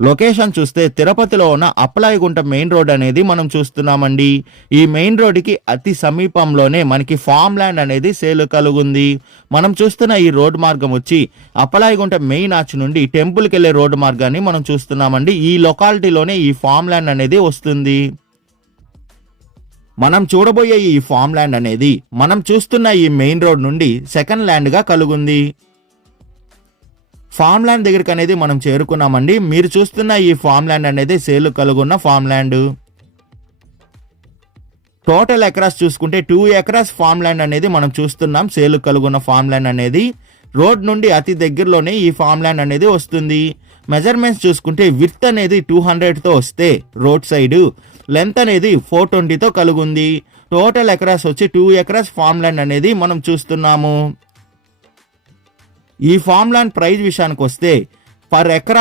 Location చూస్తే తిరుపతిలో ఉన్న అప్పలాయగుంట మెయిన్ రోడ్ అనేది మనం చూస్తున్నామండి. ఈ మెయిన్ రోడ్డుకి అతి సమీపంలోనే మనకి ఫామ్ ల్యాండ్ అనేది సేల్ కలుగుంది. మనం చూస్తున్న ఈ రోడ్ మార్గం వచ్చి అప్పలాయగుంట మెయిన్ ఆర్చ్ నుండి టెంపుల్కి వెళ్ళే రోడ్డు మార్గాన్ని మనం చూస్తున్నామండి. ఈ లొకాలిటీలోనే ఈ ఫామ్ ల్యాండ్ అనేది వస్తుంది. మనం చూడబోయే ఈ ఫామ్ ల్యాండ్ అనేది మనం చూస్తున్న ఈ మెయిన్ రోడ్ నుండి సెకండ్ ల్యాండ్ గా కలుగుంది. ఫామ్ ల్యాండ్ దగ్గరికి అనేది మనం చేరుకున్నామండి. మీరు చూస్తున్న ఈ ఫామ్ ల్యాండ్ అనేది సేల్ కలుగున్న ఫామ్ ల్యాండ్. టోటల్ ఎకరాస్ చూసుకుంటే 2 ఎకరాస్ ఫామ్ ల్యాండ్ అనేది మనం చూస్తున్నాం. సేల్ కలుగున్న ఫామ్ ల్యాండ్ అనేది రోడ్ నుండి అతి దగ్గరలోనే ఈ ఫామ్ ల్యాండ్ అనేది వస్తుంది. మెజర్మెంట్స్ చూసుకుంటే విడ్త్ అనేది 200తో వస్తే రోడ్ సైడ్, లెంత్ అనేది 420తో కలుగుంది. టోటల్ ఎకరాస్ వచ్చి 2 ఎకరాస్ ఫామ్ ల్యాండ్ అనేది మనం చూస్తున్నాము. ఈ ఫామ్ ల్యాండ్ ప్రైస్ విషయానికి వస్తే పర్ ఎకరా